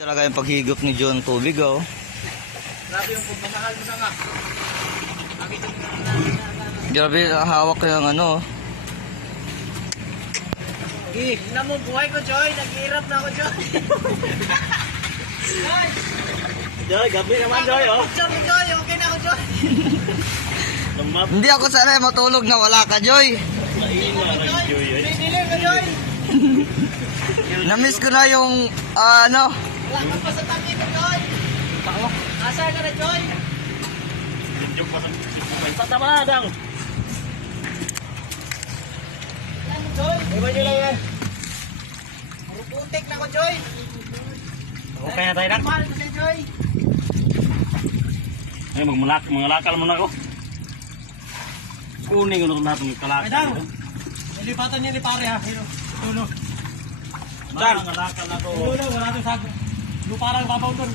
Talaga yung paghigop ni John tubig oh. Grabe yung pagmamahal mo na nga. Grabe, hawak ko yung ano. oh. Gi, na mo buhay ko, Joy. Naghihirap na ako, Joy. Joy! Joy, gabi naman Joy, oh. Joy, Joy. Okay na ako, Joy. Hindi ako sanay matulog na wala ka, Joy. Joy, eh. Namiss ko na yung, ah, ano, Wala ka pa sa tangi ko, Joy. Asa ka na, Joy? Joke pa sa... May tama na, dang. Ano, Joy? Iwan nyo lang yan. Maruputik na ako, Joy. Okay na tayo, dang. Mahal ko si Joy. Ay, magmalak, mangalakal muna ako. Kunin ko na ito lahat ng kalakal. Ay, dang. Nilipatan niya ni pare, ha? Tulo. Dang. Mangalakal na to. Tulo, wala ito sa... Yung parang babaw doon.